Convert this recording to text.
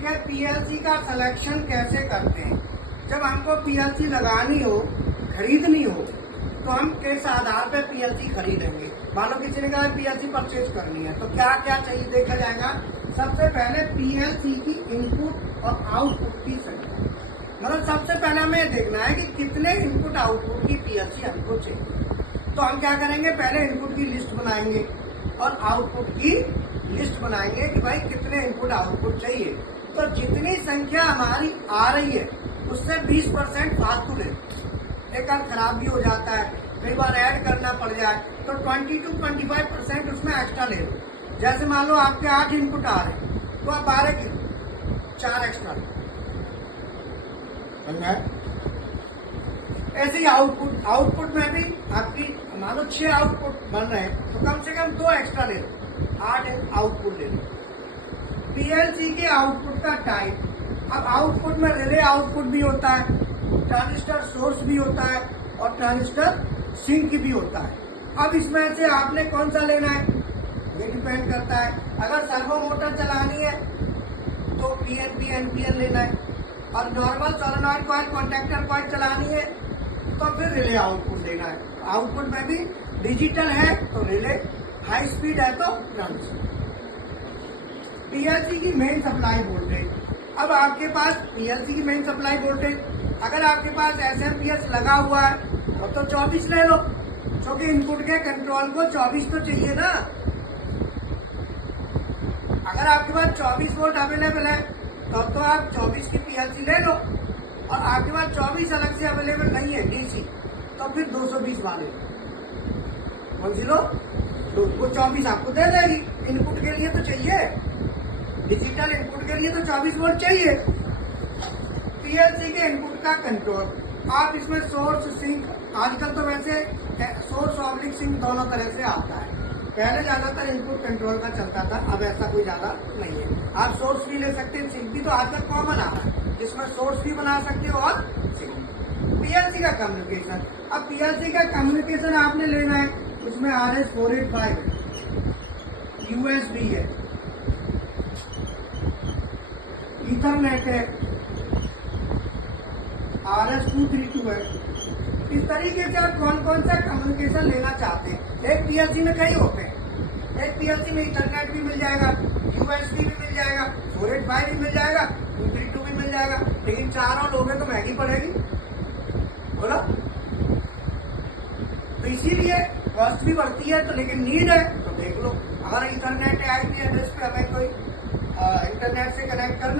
ठीक है, पीएलसी का सिलेक्शन कैसे करते हैं। जब हमको पीएलसी लगानी हो, खरीदनी हो, तो हम किस आधार पे पीएलसी खरीदेंगे। मान लो किसी ने कहा पीएलसी परचेज करनी है, तो क्या क्या चाहिए देखा जाएगा। सबसे पहले पीएलसी की इनपुट और आउटपुट की संख्या, मतलब सबसे पहले हमें देखना है कि कितने इनपुट आउटपुट की पीएलसी हमको चाहिए। तो हम क्या करेंगे, पहले इनपुट की लिस्ट बनाएंगे और आउटपुट की लिस्ट बनाएंगे कि भाई कितने इनपुट आउटपुट चाहिए। तो जितनी संख्या हमारी आ रही है उससे 20% फालतू ले, एक बार खराब भी हो जाता है, कई बार ऐड करना पड़ जाए, तो 20 to 25% उसमें एक्स्ट्रा ले लो। जैसे मान लो आपके 8 इनपुट आ रहे हैं तो आप 12 की 4 एक्स्ट्रा लो, समझा। ऐसे ही आउटपुट में भी आपकी मान लो 6 आउटपुट बन रहे हैं तो कम से कम 2 एक्स्ट्रा ले लो, 8 आउटपुट ले लो। पीएलसी के आउटपुट का टाइप, अब आउटपुट में रिले आउटपुट भी होता है, ट्रांजिस्टर सोर्स भी होता है और ट्रांजिस्टर सिंक भी होता है। अब इसमें से आपने कौन सा लेना है ये डिपेंड करता है। अगर सर्वो मोटर चलानी है तो पीएनपी एनपीएल लेना है, और normal solenoid coil contactor coil चलानी है तो फिर रिले आउटपुट लेना है। आउटपुट में भी डिजिटल है तो रिले, हाई स्पीड है तो ट्रांजिस्टर। पीएलसी की मेन सप्लाई वोल्टेज, अब आपके पास पीएलसी की मेन सप्लाई वोल्टेज, अगर आपके पास एसएमपीएस लगा हुआ है तो 24 ले लो, क्योंकि इनपुट के कंट्रोल को 24 तो चाहिए ना। अगर आपके पास 24 वोल्ट अवेलेबल है तो आप 24 की पीएलसी ले लो, और आपके पास 24 अलग से अवेलेबल नहीं है डीसी, तो फिर 220 वाले कौन सी लो, तो वो 24 आपको दे देगी। इनपुट के लिए तो चाहिए, डिजिटल इनपुट के लिए तो 24 वोल्ट चाहिए। पीएलसी के इनपुट का कंट्रोल, आप इसमें सोर्स सिंक, आजकल तो वैसे सोर्स ऑब्लिक सिंक दोनों तरह से आता है, पहले ज्यादातर इनपुट कंट्रोल का चलता था, अब ऐसा कोई ज्यादा नहीं है। आप सोर्स भी ले सकते हैं, सिंक भी तो आजकल कॉमन आ रहा है, जिसमें सोर्स भी बना सकते हो और सिंक। पीएलसी का कम्युनिकेशन, अब पीएलसी का कम्युनिकेशन आपने लेना है, उसमें RS485 USB है, ईथरनेट है, RS232 है। इस तरीके से आप कौन कौन सा कम्युनिकेशन लेना चाहते हैं। एक पीएलसी में कई होते हैं, एक पीएलसी में ईथरनेट भी मिल जाएगा, USB भी मिल जाएगा, 485 भी मिल जाएगा, 232 भी मिल जाएगा, लेकिन चारों लोगे तो महंगी पड़ेगी, बोला। तो इसीलिए कॉस्ट भी बढ़ती है, तो लेकिन नीड है तो देख लो। अगर इंटरनेट आईपी एड्रेस पे हमें कोई इंटरनेट से कनेक्ट करना